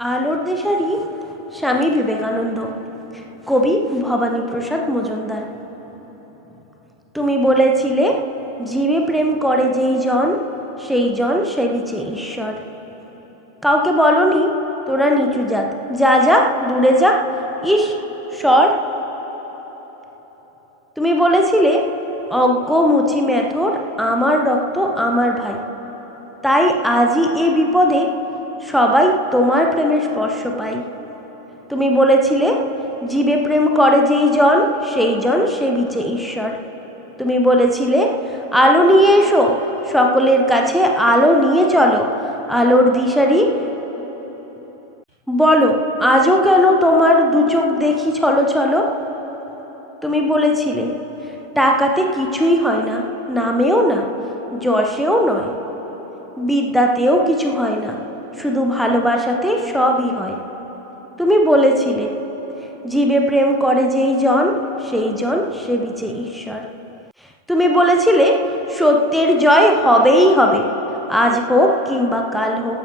আলোর দেশারি স্বামী বিবেকানন্দ, কবি ভবানীপ্রসাদ মজুমদার। তুমি বলেছিলে, জীবে প্রেম করে যেই জন, সেই জন সেবিছে ঈশ্বর। কাউকে বলনি, তোরা নিচু জাত যা যা, দূরে যা সর। তুমি বলেছিলে, অজ্ঞ মুচি মেথর আমার রক্ত আমার ভাই। তাই আজই এ বিপদে সবাই তোমার প্রেমের স্পর্শ পাই তুমি বলেছিলে, জীবে প্রেম করে যেই জন, সেই জন সে বিচে ঈশ্বর। তুমি বলেছিলে, আলো নিয়ে এসো, সকলের কাছে আলো নিয়ে চলো, আলোর দিশারি। বলো, আজও কেন তোমার দু চোখ দেখি চলো চলো তুমি বলেছিলে, টাকাতে কিছুই হয় না, নামেও না, যশেও নয়, বিদ্যাতেও কিছু হয় না। শুধু ভালোবাসাতে সবই হয়। তুমি বলেছিলে, জীবে প্রেম করে যেই জন, সেই জন সে বিচে ঈশ্বর। তুমি বলেছিলে, সত্যের জয় হবেই হবে, আজ হোক কিংবা কাল হোক।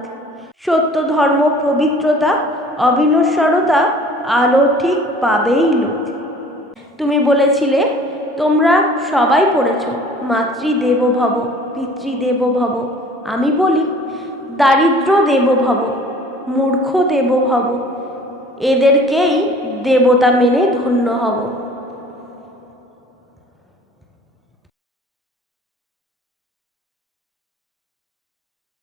সত্য, ধর্ম, পবিত্রতা, অবিনশ্বরতা আলো ঠিক পাবেই লোক। তুমি বলেছিলে, তোমরা সবাই পড়েছ মাতৃদেব ভব পিতৃদেব ভব আমি বলি দারিদ্র দেব ভব মূর্খ দেব ভব এদেরকেই দেবতা মেনে ধন্য হব।